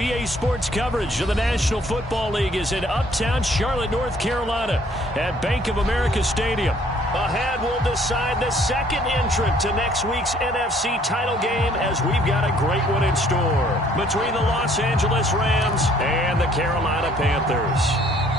EA Sports coverage of the National Football League is in uptown Charlotte, North Carolina at Bank of America Stadium. Ahead, we'll decide the second entrant to next week's NFC title game as we've got a great one in store between the Los Angeles Rams and the Carolina Panthers.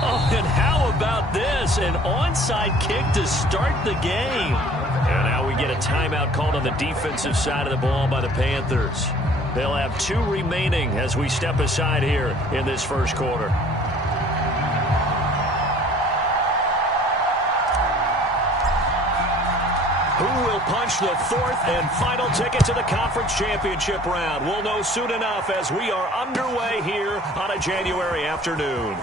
Oh, and how about this? An onside kick to start the game. And now we get a timeout called on the defensive side of the ball by the Panthers. They'll have 2 remaining as we step aside here in this first quarter. Who will punch the 4th and final ticket to the conference championship round? We'll know soon enough as we are underway here on a January afternoon.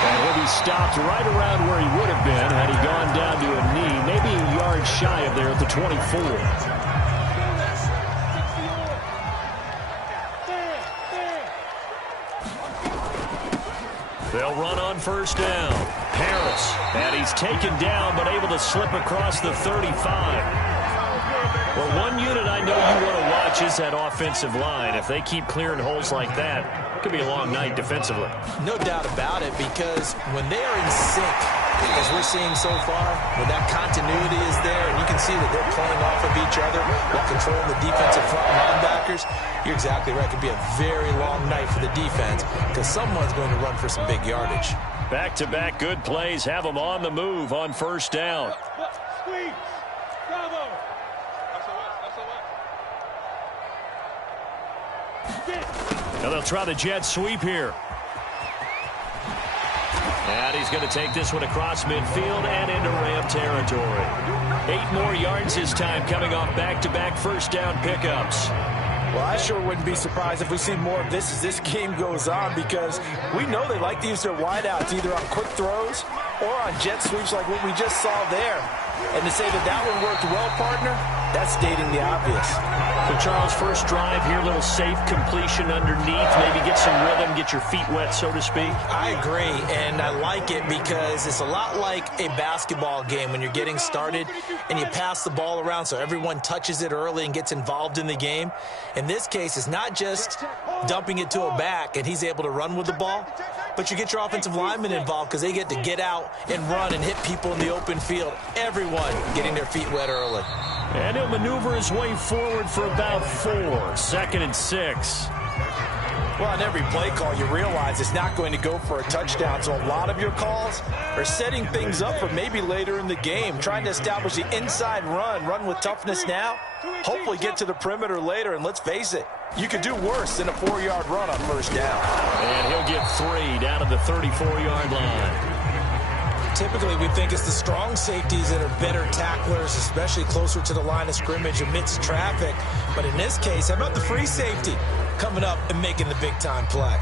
And he'll be stopped right around where he would have been had he gone down to a knee, maybe a yard shy of there at the 24. They'll run on first down. Harris, and he's taken down but able to slip across the 35. Well, one unit I know you want to watch is that offensive line. If they keep clearing holes like that, it could be a long night defensively. No doubt about it, because when they are in sync, as we're seeing so far, when that continuity is there, and you can see that they're playing off of each other while controlling the defensive front linebackers, you're exactly right. It could be a very long night for the defense because someone's going to run for some big yardage. Back-to-back good plays have them on the move on first down. Now they'll try the jet sweep here. And he's going to take this one across midfield and into Ram territory. 8 more yards this time coming off back-to-back first down pickups. Well, I sure wouldn't be surprised if we see more of this as this game goes on, because we know they like to use their wideouts either on quick throws or on jet sweeps like what we just saw there. And to say that that one worked well, partner, that's stating the obvious. So, Charles, first drive here, little safe completion underneath, maybe get some rhythm, get your feet wet, so to speak. I agree, and I like it because it's a lot like a basketball game when you're getting started and you pass the ball around so everyone touches it early and gets involved in the game. In this case, it's not just dumping it to a back and he's able to run with the ball, but you get your offensive linemen involved because they get to get out and run and hit people in the open field. Everyone getting their feet wet early. And he'll maneuver his way forward for about 4. 2nd and 6. Well, on every play call, you realize it's not going to go for a touchdown. So a lot of your calls are setting things up for maybe later in the game, trying to establish the inside run with toughness now, hopefully get to the perimeter later. And let's face it, you could do worse than a 4-yard run on first down. And he'll get 3 down to the 34-yard line. Typically, we think it's the strong safeties that are better tacklers, especially closer to the line of scrimmage amidst traffic. But in this case, how about the free safety coming up and making the big-time play?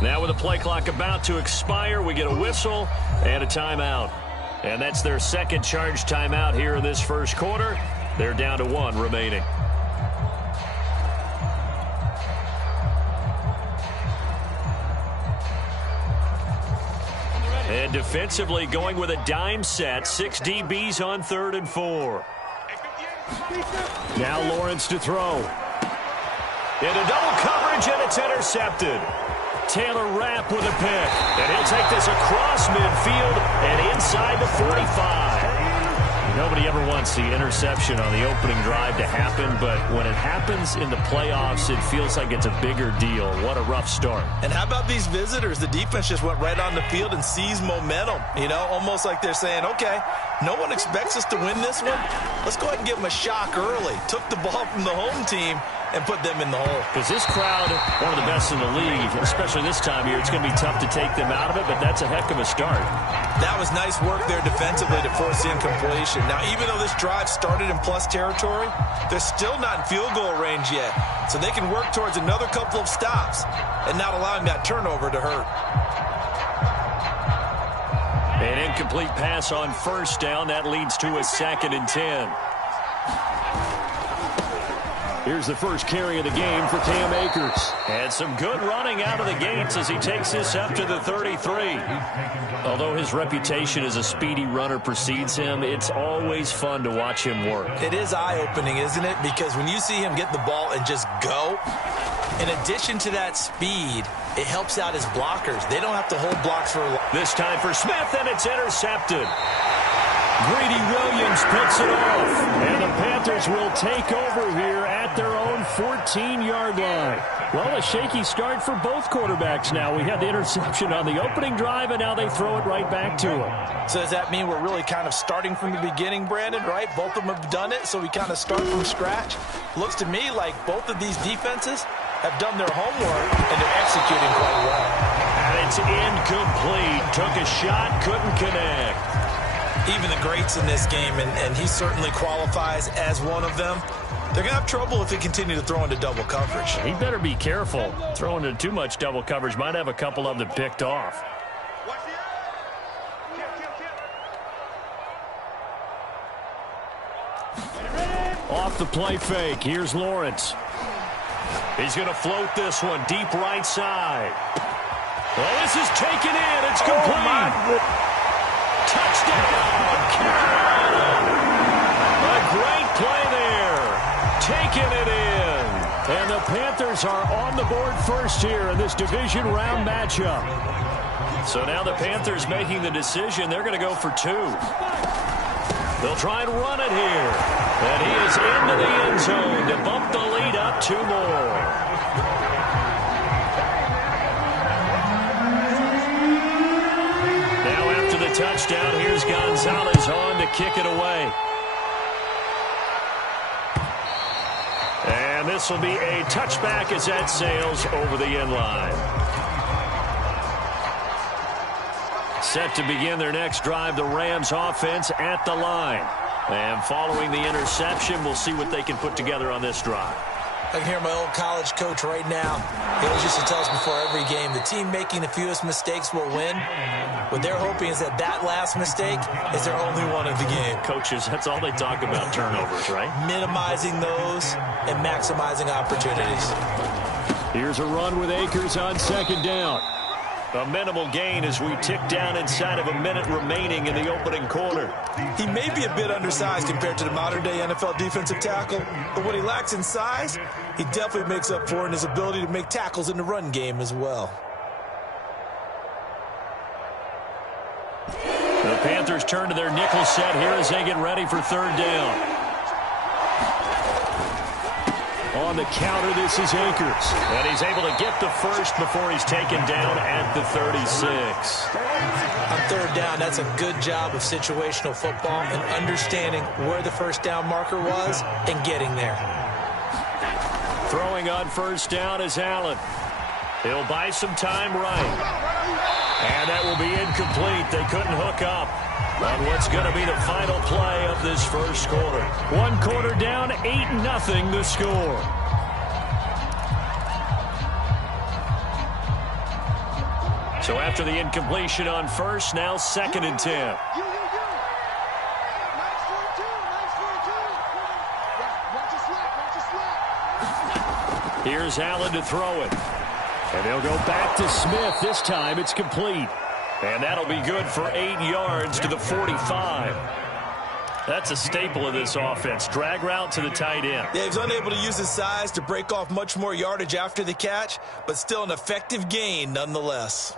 Now with the play clock about to expire, we get a whistle and a timeout. And that's their second charge timeout here in this first quarter. They're down to 1 remaining. And defensively going with a dime set. 6 DBs on 3rd and 4. Now Lawrence to throw. Into double coverage, and it's intercepted. Taylor Rapp with a pick, and he'll take this across midfield and inside the 45. Nobody ever wants the interception on the opening drive to happen, but when it happens in the playoffs, it feels like it's a bigger deal. What a rough start. And how about these visitors? The defense just went right on the field and seized momentum, almost like they're saying, okay, no one expects us to win this one. Let's go ahead and give them a shock early. Took the ball from the home team and put them in the hole. Because this crowd, one of the best in the league, especially this time of year, it's going to be tough to take them out of it, but that's a heck of a start. That was nice work there defensively to force the incompletion. Now, even though this drive started in plus territory, they're still not in field goal range yet. So they can work towards another couple of stops and not allowing that turnover to hurt. An incomplete pass on first down. That leads to a 2nd and 10. Here's the first carry of the game for Cam Akers. And some good running out of the gates as he takes this up to the 33. Although his reputation as a speedy runner precedes him, it's always fun to watch him work. It is eye-opening, isn't it? Because when you see him get the ball and just go, in addition to that speed, it helps out his blockers. They don't have to hold blocks for a long. This time for Smith, and it's intercepted. Greedy Williams picks it off, and the Panthers will take over here at their own 14-yard line. Well, a shaky start for both quarterbacks now. We had the interception on the opening drive, and now they throw it right back to him. So does that mean we're really kind of starting from the beginning, Brandon, right? Both of them have done it, so we kind of start from scratch. Looks to me like both of these defenses have done their homework, and they're executing quite well. And it's incomplete. Took a shot, couldn't connect. Even the greats in this game, and he certainly qualifies as one of them, they're going to have trouble if they continue to throw into double coverage. He better be careful. Throwing into too much double coverage might have a couple of them picked off. Off the play fake. Here's Lawrence. He's going to float this one deep right side. Well, this is taken in. It's complete. Touchdown, Carolina. A great play there. Taking it in. And the Panthers are on the board first here in this division round matchup. So now the Panthers making the decision. They're going to go for 2. They'll try and run it here. And he is into the end zone to bump the lead up 2 more. Touchdown. Here's Gonzalez on to kick it away. And this will be a touchback as that sails over the end line. Set to begin their next drive, the Rams offense at the line. And following the interception, we'll see what they can put together on this drive. I can hear my old college coach right now. He always used to tell us before every game, the team making the fewest mistakes will win. What they're hoping is that last mistake is their only one of the game. Coaches, that's all they talk about, turnovers, right? Minimizing those and maximizing opportunities. Here's a run with Akers on 2nd down. A minimal gain as we tick down inside of a minute remaining in the opening quarter. He may be a bit undersized compared to the modern-day NFL defensive tackle, but what he lacks in size, he definitely makes up for in his ability to make tackles in the run game as well. The Panthers turn to their nickel set here as they get ready for 3rd down. On the counter, this is Akers. And he's able to get the first before he's taken down at the 36. On 3rd down, that's a good job of situational football and understanding where the first down marker was and getting there. Throwing on 1st down is Allen. He'll buy some time right. And that will be incomplete. They couldn't hook up on what's going to be the final play of this first quarter. 1 quarter down, 8-0 the score. So after the incompletion on first, now 2nd and 10. Here's Allen to throw it. And they'll go back to Smith. This time it's complete. And that'll be good for 8 yards to the 45. That's a staple of this offense. Drag route to the tight end. Yeah, he was unable to use his size to break off much more yardage after the catch, but still an effective gain nonetheless.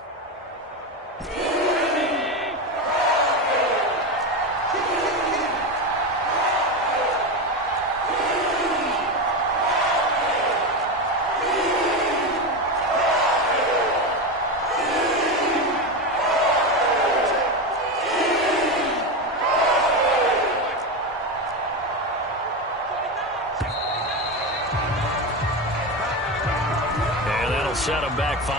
Set him back 5.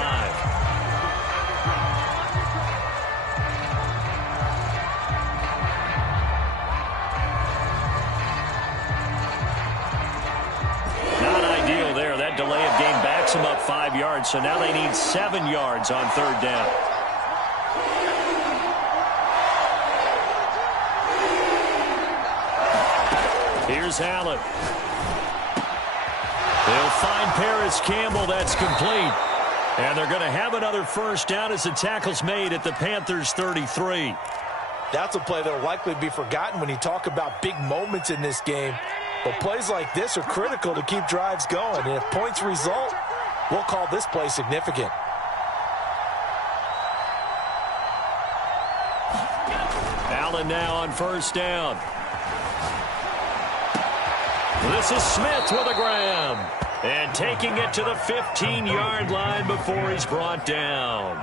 Not ideal there. That delay of game backs him up 5 yards, so now they need 7 yards on 3rd down. Here's Allen. They'll find Paris Campbell. That's complete. And they're going to have another first down as the tackle's made at the Panthers' 33. That's a play that will likely be forgotten when you talk about big moments in this game. But plays like this are critical to keep drives going. And if points result, we'll call this play significant. Allen now on first down. This is Smith with a grab. And taking it to the 15-yard line before he's brought down.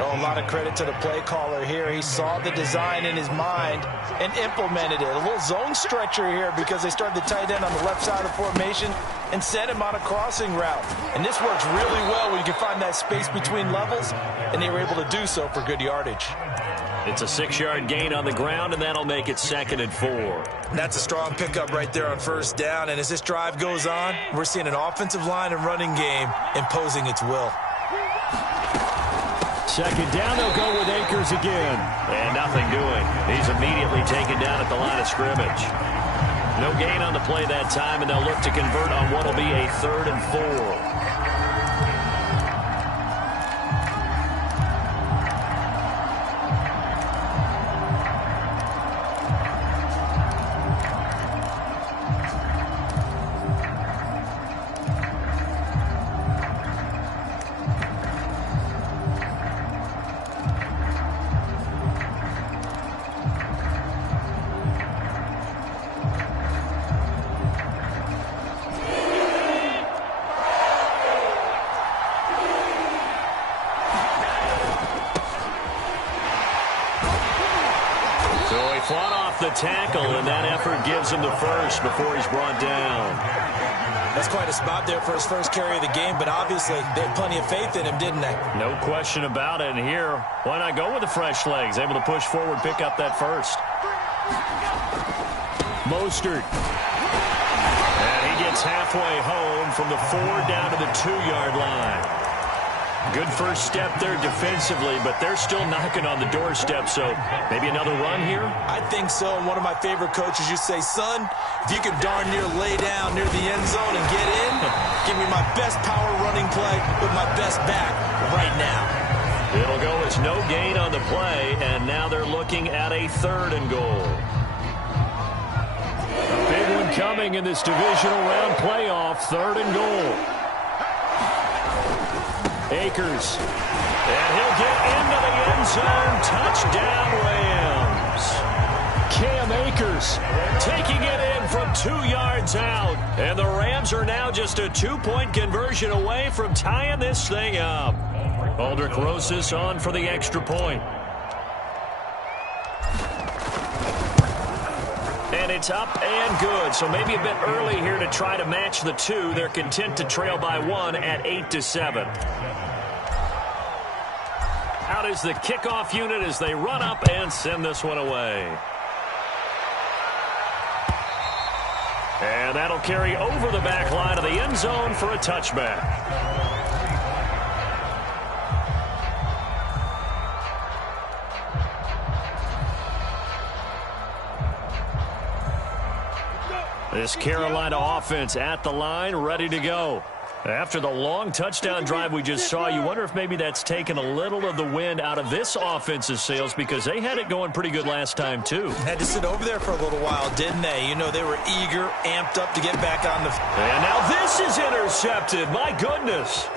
Oh, a lot of credit to the play caller here. He saw the design in his mind and implemented it. A little zone stretcher here because they started the tight end on the left side of the formation and sent him on a crossing route. And this works really well when you can find that space between levels, and they were able to do so for good yardage. It's a 6-yard gain on the ground, and that'll make it 2nd and 4. And that's a strong pickup right there on first down. And as this drive goes on, we're seeing an offensive line and running game imposing its will. 2nd down, they'll go with Akers again. And nothing doing. He's immediately taken down at the line of scrimmage. No gain on the play that time, and they'll look to convert on what will be a 3rd and 4. Fought off the tackle, and that effort gives him the first before he's brought down. That's quite a spot there for his first carry of the game, but obviously they had plenty of faith in him, didn't they? No question about it. And here, why not go with the fresh legs? Able to push forward, pick up that first. Mostert. And he gets halfway home from the 4 down to the 2-yard line. Good first step there defensively, but they're still knocking on the doorstep, so maybe another run here? I think so. And one of my favorite coaches used to say, son, if you can darn near lay down near the end zone and get in, give me my best power running play with my best back right now. It'll go as no gain on the play, and now they're looking at a 3rd and goal. A big one coming in this divisional round playoff, 3rd and goal. Akers, and he'll get into the end zone. Touchdown, Rams. Cam Akers taking it in from 2 yards out. And the Rams are now just a 2-point conversion away from tying this thing up. Aldrich Rosas on for the extra point. And it's up and good. So maybe a bit early here to try to match the 2. They're content to trail by 1 at 8-7. Out is the kickoff unit as they run up and send this one away. And that'll carry over the back line of the end zone for a touchback. This Carolina offense at the line, ready to go. After the long touchdown drive we just saw, you wonder if maybe that's taken a little of the wind out of this offense's sails because they had it going pretty good last time, too. Had to sit over there for a little while, didn't they? You know, they were eager, amped up to get back on the... And now this is intercepted. My goodness.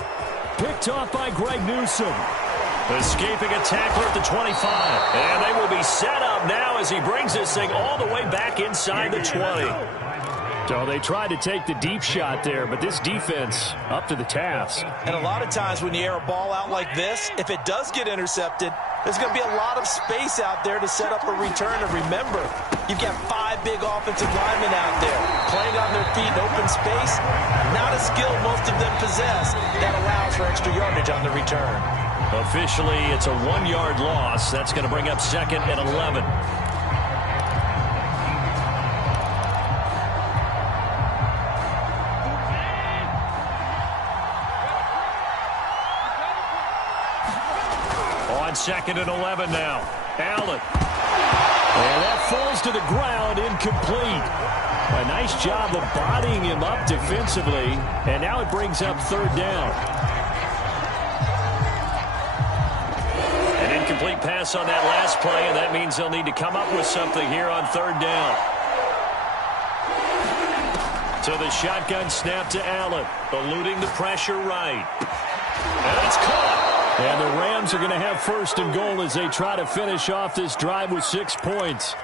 Picked off by Greg Newsome. Escaping a tackler at the 25. And they will be set up now as he brings this thing all the way back inside the 20. So they tried to take the deep shot there, but this defense up to the task. And a lot of times when you air a ball out like this, if it does get intercepted, there's going to be a lot of space out there to set up a return. And remember, you've got 5 big offensive linemen out there playing on their feet in open space. Not a skill most of them possess that allows for extra yardage on the return. Officially, it's a 1-yard loss. That's going to bring up 2nd and 11. On 2nd and 11 now. Allen. And that falls to the ground, incomplete. A nice job of bodying him up defensively, and now it brings up third down. An incomplete pass on that last play, and that means they'll need to come up with something here on third down. So the shotgun snap to Allen, eluding the pressure right. And it's caught. And the Rams are going to have first and goal as they try to finish off this drive with 6 points.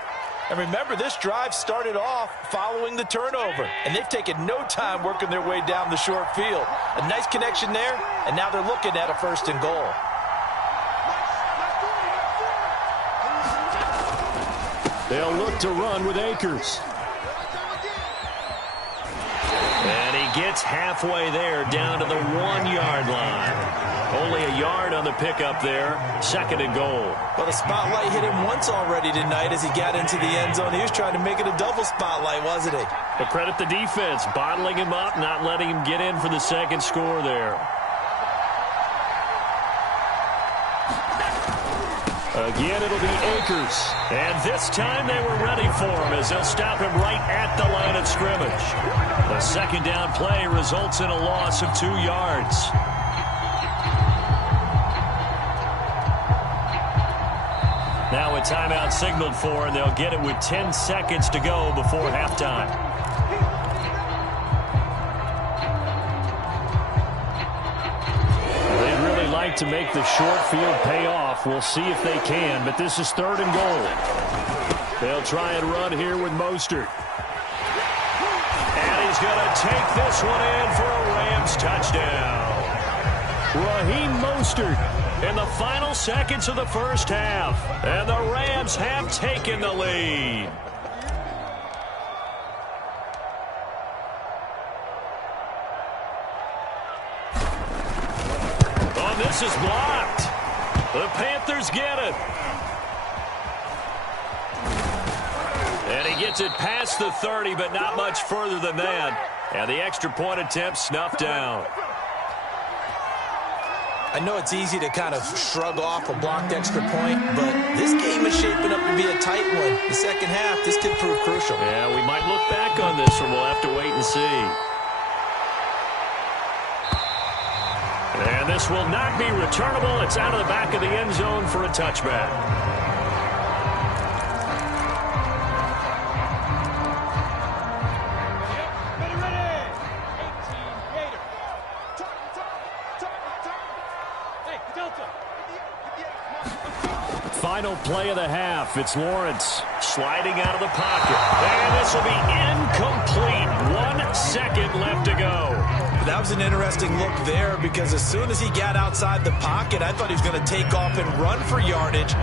And remember, this drive started off following the turnover, and they've taken no time working their way down the short field. A nice connection there, and now they're looking at a first and goal. They'll look to run with Akers. And he gets halfway there, down to the 1-yard line. Only a yard on the pickup there. Second and goal. Well, the spotlight hit him once already tonight as he got into the end zone. He was trying to make it a double spotlight, wasn't he? But credit the defense, bottling him up, not letting him get in for the second score there. Again, it'll be Akers. And this time they were ready for him as they'll stop him right at the line of scrimmage. The second down play results in a loss of 2 yards. Now a timeout signaled for, and they'll get it with 10 seconds to go before halftime. They'd really like to make the short field pay off. We'll see if they can, but this is third and goal. They'll try and run here with Mostert. And he's going to take this one in for a Rams touchdown. Raheem Mostert in the final seconds of the first half. And the Rams have taken the lead. Oh, this is blocked. The Panthers get it. And he gets it past the 30, but not much further than that. And the extra point attempt snuffed down. I know it's easy to kind of shrug off a blocked extra point, but this game is shaping up to be a tight one. The second half, this could prove crucial. Yeah, we might look back on this one. We'll have to wait and see. And this will not be returnable. It's out of the back of the end zone for a touchback. Final play of the half. It's Lawrence sliding out of the pocket. And this will be incomplete. 1 second left to go. That was an interesting look there because as soon as he got outside the pocket, I thought he was going to take off and run for yardage.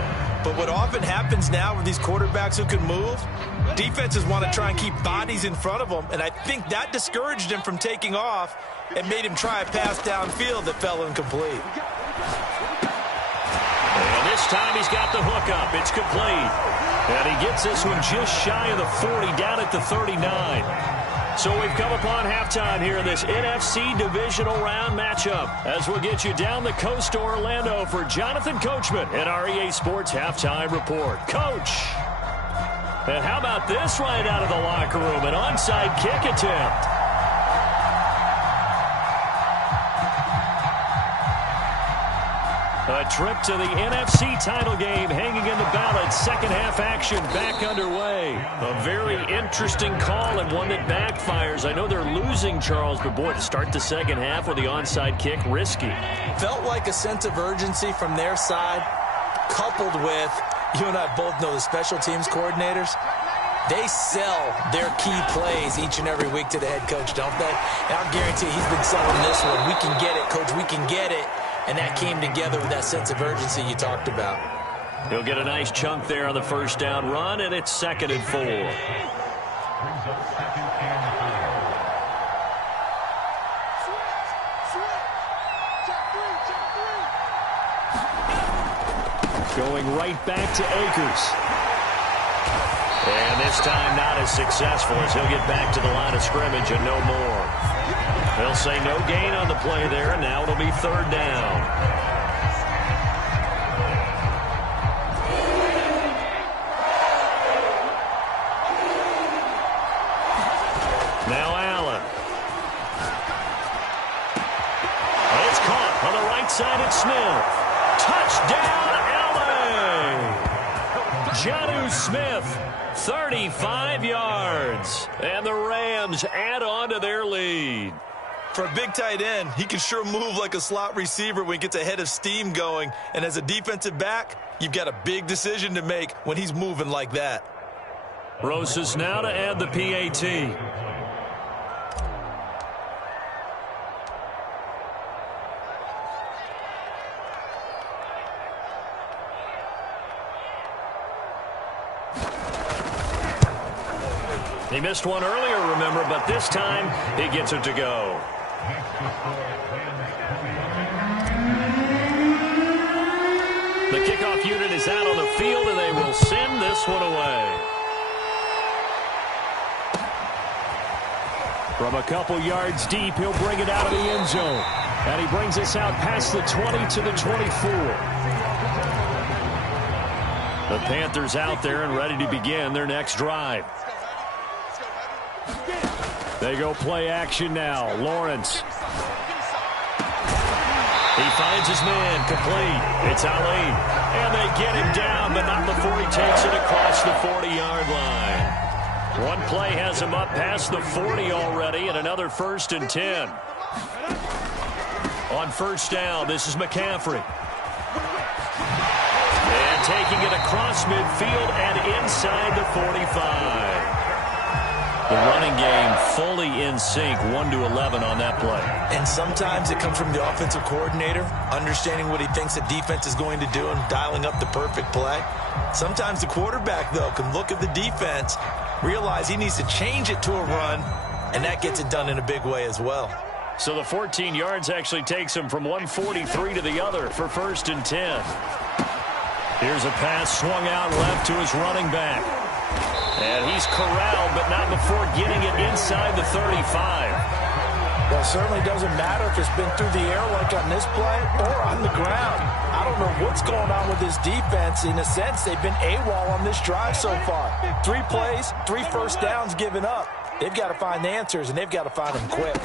But what often happens now with these quarterbacks who can move, defenses want to try and keep bodies in front of them. And I think that discouraged him from taking off and made him try a pass downfield that fell incomplete. And this time he's got the hook up. It's complete. And he gets this one just shy of the 40, down at the 39. So we've come upon halftime here in this NFC divisional round matchup as we'll get you down the coast to Orlando for Jonathan Coachman in our EA Sports Halftime Report. Coach! And how about this right out of the locker room? An onside kick attempt. A trip to the NFC title game hanging in the balance. Second half action back underway. A very interesting call and one that backfires. I know they're losing, Charles, but boy, to start the second half with the onside kick, risky. Felt like a sense of urgency from their side, coupled with, you and I both know the special teams coordinators. They sell their key plays each and every week to the head coach, don't they? And I'll guarantee he's been selling this one. We can get it, coach. We can get it. And that came together with that sense of urgency you talked about. He'll get a nice chunk there on the first down run, and it's 2nd and 4. Going right back to Akers. And this time not as successful as he'll get back to the line of scrimmage and no more. They'll say no gain on the play there, and now it'll be 3rd down. side, it's Smith. Touchdown, L.A. Jonnu Smith, 35 yards. And the Rams add on to their lead. For a big tight end, he can sure move like a slot receiver when he gets a head of steam going. And as a defensive back, you've got a big decision to make when he's moving like that. Rosas now to add the PAT. He missed one earlier, remember, but this time he gets it to go. The kickoff unit is out on the field, and they will send this one away. From a couple yards deep, he'll bring it out of the end zone. And he brings us out past the 20 to the 24. The Panthers out there and ready to begin their next drive. They go play action now. Lawrence. He finds his man, complete. It's Ali. And they get him down, but not before he takes it across the 40-yard line. One play has him up past the 40 already, and another 1st and 10. On first down, this is McCaffrey. And taking it across midfield and inside the 45. The running game fully in sync, 1-11 on that play. And sometimes it comes from the offensive coordinator, understanding what he thinks the defense is going to do and dialing up the perfect play. Sometimes the quarterback, though, can look at the defense, realize he needs to change it to a run, and that gets it done in a big way as well. So the 14 yards actually takes him from 143 to the other for 1st and 10. Here's a pass swung out left to his running back. And he's corralled, but not before getting it inside the 35. Well, it certainly doesn't matter if it's been through the air like on this play or on the ground. I don't know what's going on with this defense. In a sense, they've been AWOL on this drive so far. 3 plays, 3 first downs given up. They've got to find the answers, and they've got to find them quick.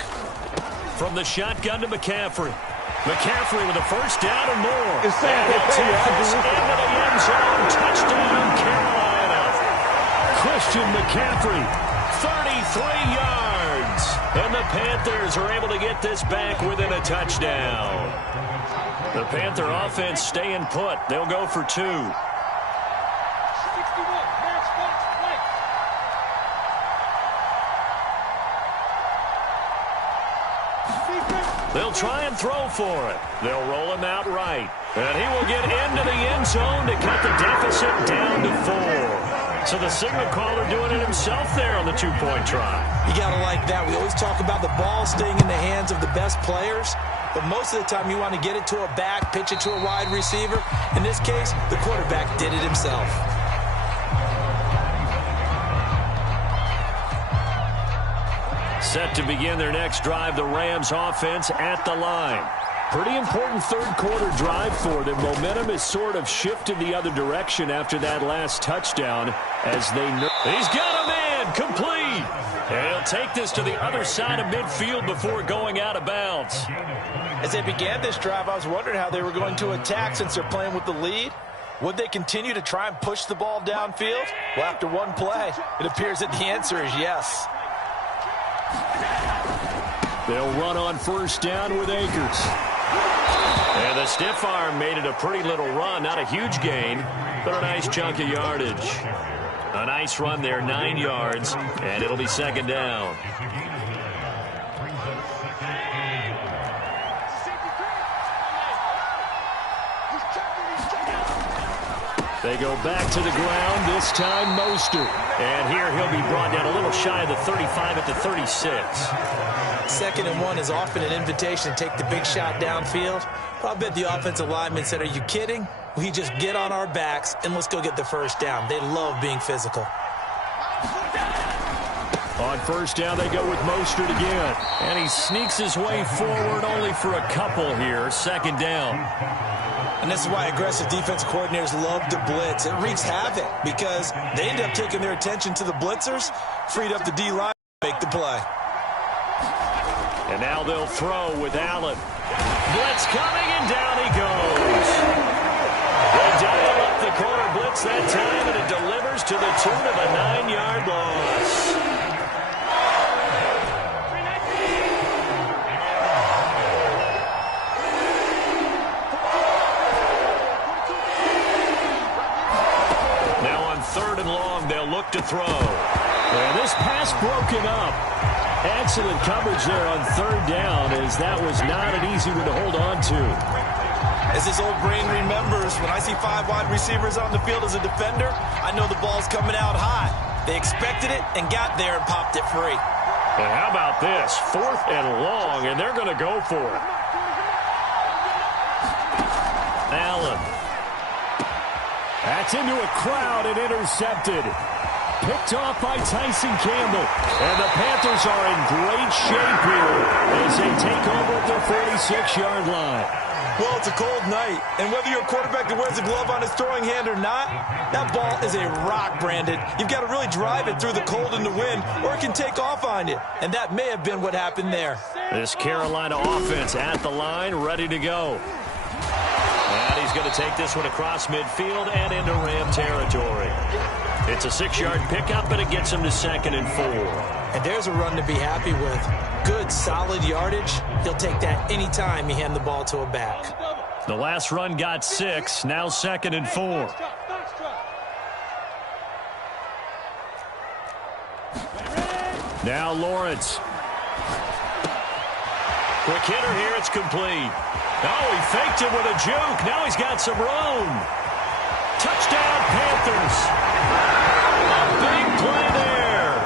From the shotgun to McCaffrey. McCaffrey with a first down and more. It's and he'll take this into the end zone. Touchdown, Carolina. Christian McCaffrey, 33 yards. And the Panthers are able to get this back within a touchdown. The Panther offense staying put. They'll go for 2. They'll try and throw for it. They'll roll him out right. And he will get into the end zone to cut the deficit down to 4. So the signal caller doing it himself there on the 2-point try. You got to like that. We always talk about the ball staying in the hands of the best players, but most of the time you want to get it to a back, pitch it to a wide receiver. In this case, the quarterback did it himself. Set to begin their next drive, the Rams offense at the line. Pretty important third-quarter drive for them. Momentum has sort of shifted the other direction after that last touchdown as they know. He's got a man, complete. And he'll take this to the other side of midfield before going out of bounds. As they began this drive, I was wondering how they were going to attack since they're playing with the lead. Would they continue to try and push the ball downfield? Well, after one play, it appears that the answer is yes. They'll run on first down with Akers. And the stiff arm made it a pretty little run. Not a huge gain, but a nice chunk of yardage. A nice run there, 9 yards, and it'll be 2nd down. They go back to the ground, this time Mostert. And here he'll be brought down a little shy of the 35 at the 36. 2nd and 1 is often an invitation to take the big shot downfield. But I bet the offensive lineman said, are you kidding? We just get on our backs and let's go get the first down. They love being physical. On first down, they go with Mostert again. And he sneaks his way forward only for a couple here. 2nd down. And this is why aggressive defense coordinators love to blitz. It wreaks havoc because they end up taking their attention to the blitzers, freed up the D-line to make the play. And now they'll throw with Allen. Blitz coming, and down he goes. They dial up the corner blitz that time, and it delivers to the tune of a 9-yard loss. Now on 3rd and long, they'll look to throw. And this pass broken up. Excellent coverage there on 3rd down, as that was not an easy one to hold on to. As his old brain remembers, when I see 5 wide receivers on the field as a defender, I know the ball's coming out high. They expected it and got there and popped it free. And how about this? 4th and long, and they're going to go for it. Allen. That's into a crowd and intercepted. Picked off by Tyson Campbell. And the Panthers are in great shape here as they take over at their 46-yard line. Well, it's a cold night, and whether you're a quarterback that wears a glove on his throwing hand or not, that ball is a rock, Brandon. You've got to really drive it through the cold and the wind, or it can take off on you. And that may have been what happened there. This Carolina offense at the line, ready to go. And he's going to take this one across midfield and into Ram territory. It's a 6-yard pickup, and it gets him to 2nd and 4. And there's a run to be happy with. Good, solid yardage. He'll take that any time you hand the ball to a back. The last run got 6, now 2nd and 4. Now Lawrence. Quick hitter here, it's complete. Oh, he faked it with a juke. Now he's got some room. Touchdown, Panthers. A big play there.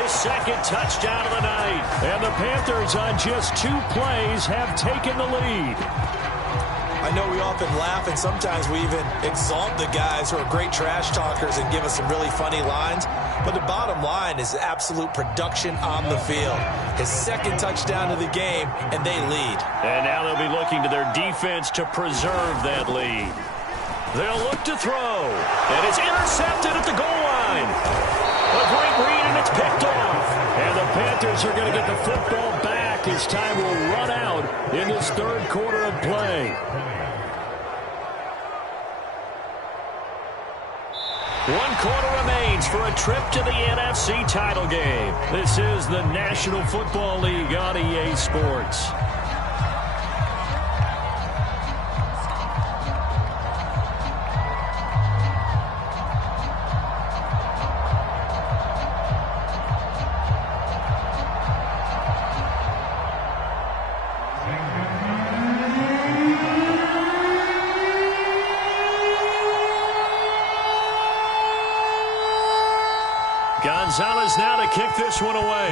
His 2nd touchdown of the night. And the Panthers on just 2 plays have taken the lead. I know we often laugh, and sometimes we even exalt the guys who are great trash talkers and give us some really funny lines. But the bottom line is absolute production on the field. His 2nd touchdown of the game, and they lead. And now they'll be looking to their defense to preserve that lead. They'll look to throw. And it's intercepted at the goal line. A great read, and it's picked off. And the Panthers are going to get the football back as time will run out in this 3rd quarter of play. 1 quarter remains for a trip to the NFC title game. This is the National Football League on EA Sports. Gonzalez now to kick this one away.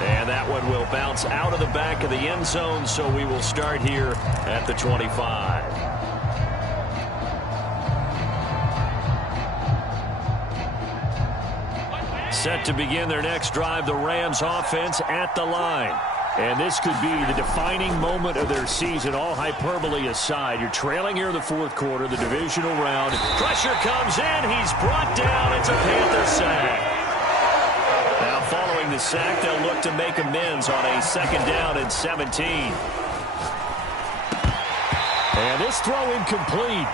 And that one will bounce out of the back of the end zone, so we will start here at the 25. Set to begin their next drive, the Rams offense at the line. And this could be the defining moment of their season, all hyperbole aside. You're trailing here in the 4th quarter, the divisional round. Pressure comes in. He's brought down. It's a Panther sack. Now following the sack, they'll look to make amends on a 2nd down and 17. And this throw incomplete.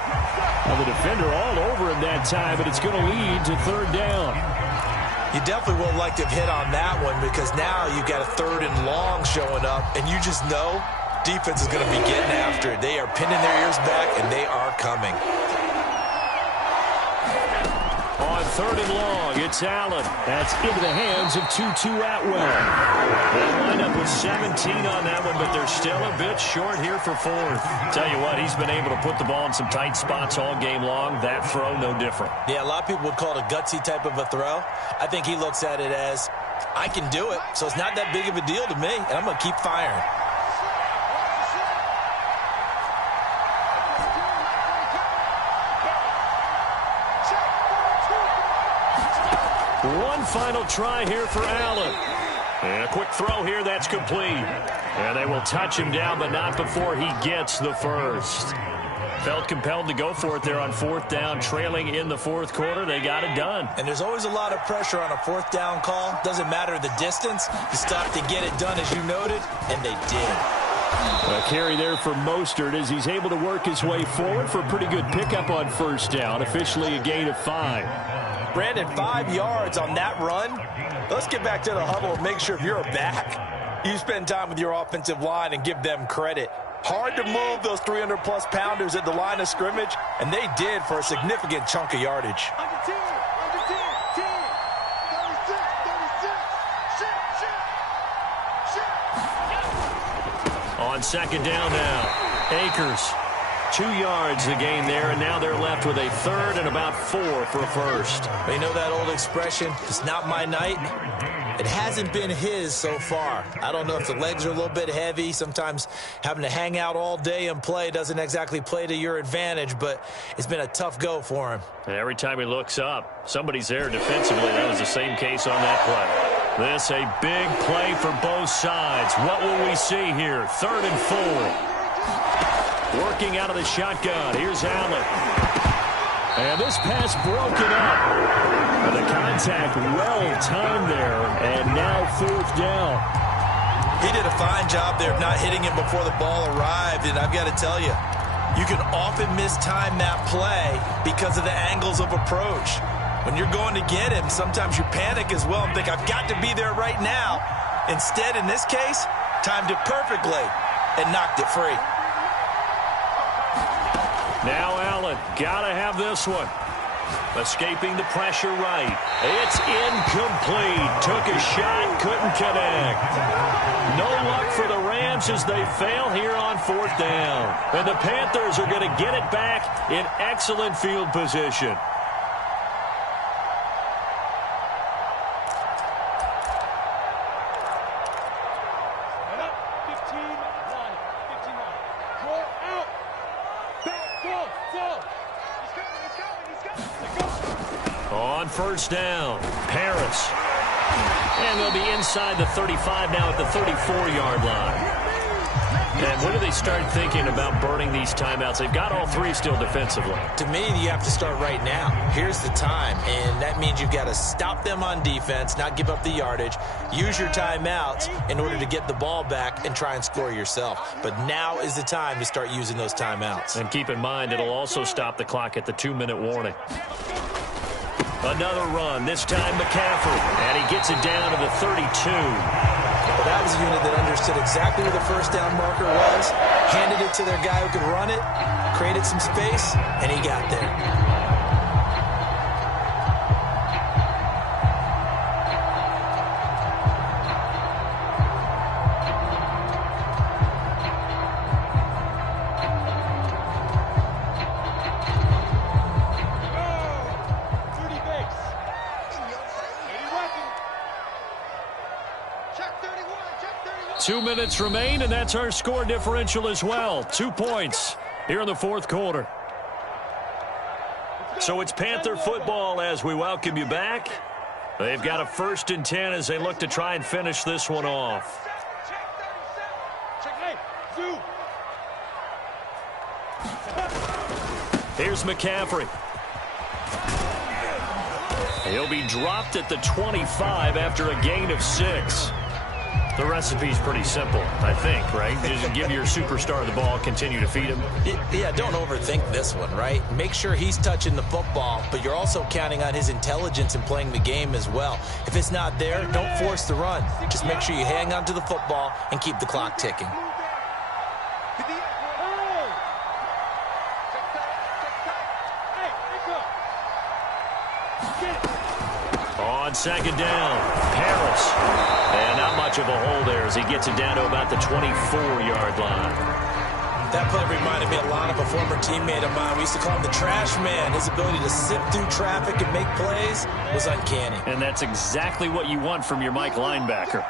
Now the defender all over him that time, but it's going to lead to 3rd down. You definitely won't like to have hit on that one, because now you've got a 3rd and long showing up, and you just know defense is going to be getting after it. They are pinning their ears back, and they are coming. On 3rd and long, it's Allen. That's into the hands of Tutu Atwell. They'll wind up with 17 on that one, but they're still a bit short here for 4th. Tell you what, he's been able to put the ball in some tight spots all game long. That throw, no different. Yeah, a lot of people would call it a gutsy type of a throw. I think he looks at it as, I can do it, so it's not that big of a deal to me, and I'm going to keep firing. One final try here for Allen. And a quick throw here, that's complete. And they will touch him down, but not before he gets the 1st. felt compelled to go for it there on fourth down, trailing in the fourth quarter. They got it done. And there's always a lot of pressure on a fourth down call. Doesn't matter the distance. You stop to get it done, as you noted, and they did. A carry there for Mostert as he's able to work his way forward for a pretty good pickup on first down. Officially a gain of 5. Brandon, 5 yards on that run. Let's get back to the huddle and make sure if you're a back, you spend time with your offensive line and give them credit. Hard to move those 300-plus pounders at the line of scrimmage, and they did for a significant chunk of yardage. On second down now, Akers. 2 yards the gain there, and now they're left with a third and about 4 for a first. You know that old expression, it's not my night? It hasn't been his so far. I don't know if the legs are a little bit heavy. Sometimes having to hang out all day and play doesn't exactly play to your advantage, but it's been a tough go for him. And every time he looks up, somebody's there defensively. That was the same case on that play. This a big play for both sides. What will we see here? 3rd and 4. Working out of the shotgun. Here's Allen. And this pass broken up. And the contact well-timed there. And now 4th down. He did a fine job there of not hitting him before the ball arrived. And I've got to tell you, you can often mistime that play because of the angles of approach. When you're going to get him, sometimes you panic as well and think, I've got to be there right now. Instead, in this case, timed it perfectly and knocked it free. Now Allen, gotta have this one. Escaping the pressure right. It's incomplete. Took a shot, couldn't connect. No luck for the Rams as they fail here on 4th down. And the Panthers are going to get it back in excellent field position. On first down, Paris. And they'll be inside the 35 now at the 34-yard line. And when do they start thinking about burning these timeouts? They've got all 3 still defensively. To me, you have to start right now. Here's the time, and that means you've got to stop them on defense, not give up the yardage, use your timeouts in order to get the ball back and try and score yourself. But now is the time to start using those timeouts. And keep in mind, it'll also stop the clock at the 2-minute warning. Another run, this time McCaffrey, and he gets it down to the 32. Well, that was a unit that understood exactly where the first down marker was, handed it to their guy who could run it, created some space, and he got there. Two minutes remain, and that's our score differential as well. 2 points here in the fourth quarter. So it's Panther football as we welcome you back. They've got a 1st and 10 as they look to try and finish this one off. Here's McCaffrey. He'll be dropped at the 25 after a gain of 6. The recipe's pretty simple, I think, right? Just give your superstar the ball, continue to feed him. Yeah, don't overthink this one, right? Make sure he's touching the football, but you're also counting on his intelligence in playing the game as well. If it's not there, don't force the run. Just make sure you hang on to the football and keep the clock ticking. On second down, Paris. And not much of a hole there as he gets it down to about the 24-yard line. That play reminded me a lot of a former teammate of mine. We used to call him the trash man. His ability to sift through traffic and make plays was uncanny. And that's exactly what you want from your Mike linebacker.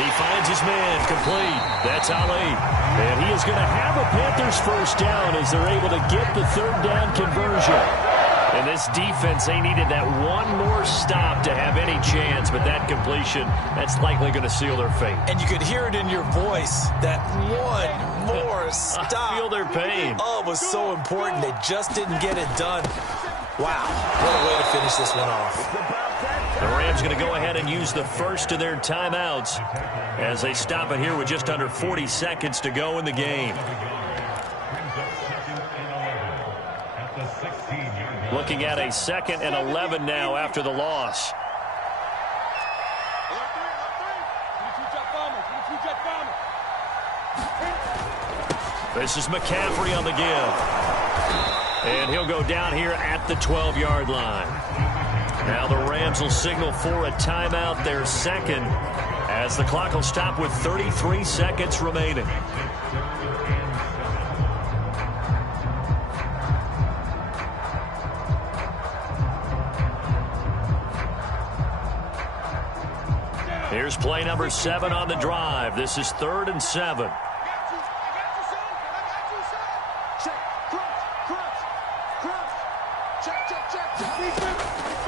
He finds his man complete. That's Ali. And he is going to have a Panthers first down as they're able to get the 3rd down conversion. And this defense, they needed that one more stop to have any chance, but that completion, that's likely going to seal their fate. And you could hear it in your voice, that one more stop. I feel their pain. Oh, it was so important. They just didn't get it done. Wow, what a way to finish this one off. The Rams going to go ahead and use the first of their timeouts as they stop it here with just under 40 seconds to go in the game. Looking at a 2nd and 11 now after the loss. This is McCaffrey on the give. And he'll go down here at the 12-yard line. Now the Rams will signal for a timeout, their 2nd, as the clock will stop with 33 seconds remaining. Here's play number 7 on the drive. This is 3rd and 7.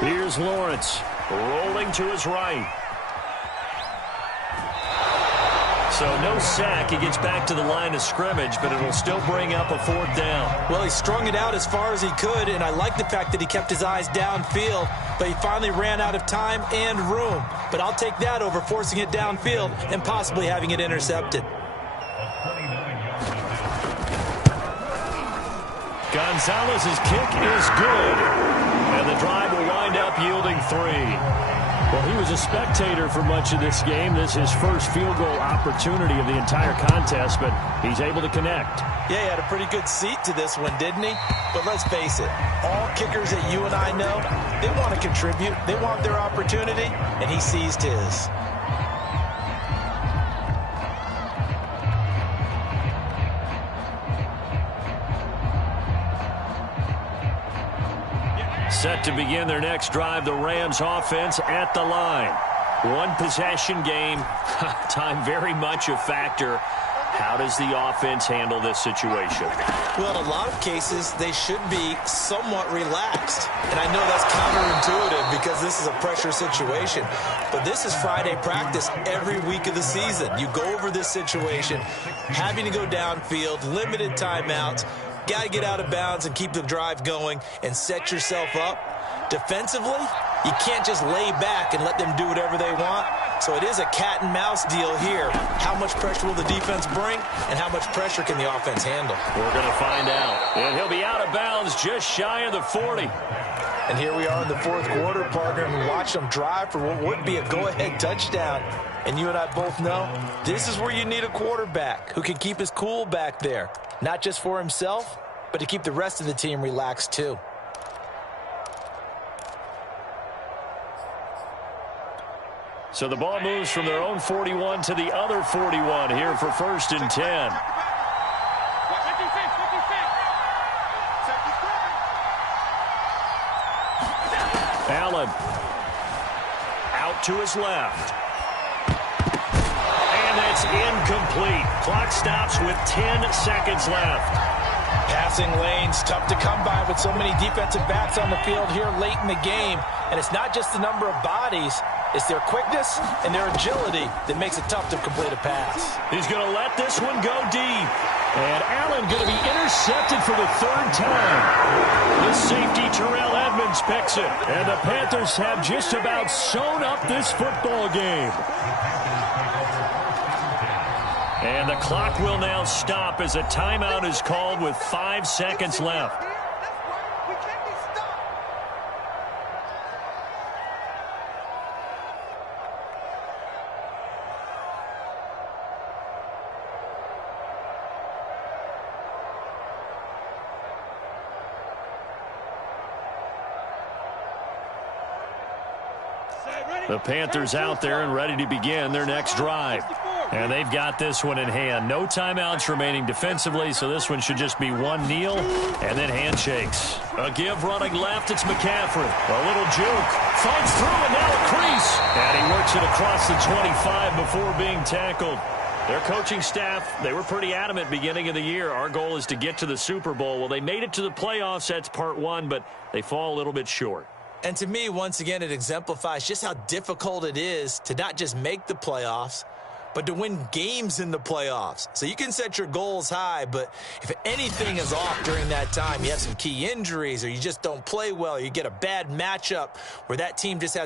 Here's Lawrence rolling to his right. So no sack. He gets back to the line of scrimmage, but it'll still bring up a 4th down. Well, he strung it out as far as he could, and I like the fact that he kept his eyes downfield, but he finally ran out of time and room. But I'll take that over forcing it downfield and possibly having it intercepted. Gonzalez's kick is good, and the drive will wind up yielding 3. Well, he was a spectator for much of this game. This is his first field goal opportunity of the entire contest, but he's able to connect. Yeah, he had a pretty good seat to this one, didn't he? But let's face it, all kickers that you and I know, they want to contribute. They want their opportunity, and he seized his. Set to begin their next drive, the Rams offense at the line. One possession game, time very much a factor. How does the offense handle this situation? Well, in a lot of cases, they should be somewhat relaxed. And I know that's counterintuitive because this is a pressure situation. But this is Friday practice every week of the season. You go over this situation, having to go downfield, limited timeouts, got to get out of bounds and keep the drive going and set yourself up. Defensively, you can't just lay back and let them do whatever they want. So it is a cat and mouse deal here. How much pressure will the defense bring and how much pressure can the offense handle? We're going to find out. And he'll be out of bounds just shy of the 40. And here we are in the 4th quarter, partner, and watch them drive for what would be a go-ahead touchdown. And you and I both know this is where you need a quarterback who can keep his cool back there. Not just for himself, but to keep the rest of the team relaxed too. So the ball moves from their own 41 to the other 41 here for 1st and 10. Allen out to his left. And that's incomplete. Clock stops with 10 seconds left. Passing lanes, tough to come by with so many defensive backs on the field here late in the game. And it's not just the number of bodies, it's their quickness and their agility that makes it tough to complete a pass. He's going to let this one go deep. And Allen going to be intercepted for the 3rd time. The safety, Terrell Edmonds, picks it. And the Panthers have just about sewn up this football game. And the clock will now stop as a timeout is called with 5 seconds left. The Panthers out there and ready to begin their next drive. And they've got this one in hand. No timeouts remaining defensively, so this one should just be one kneel and then handshakes. A give running left, it's McCaffrey. A little juke. Fights through and now a crease. And he works it across the 25 before being tackled. Their coaching staff, they were pretty adamant beginning of the year. Our goal is to get to the Super Bowl. Well, they made it to the playoffs. That's part one, but they fall a little bit short. And to me, once again, it exemplifies just how difficult it is to not just make the playoffs, but to win games in the playoffs. So you can set your goals high, but if anything is off during that time, you have some key injuries or you just don't play well, or you get a bad matchup where that team just has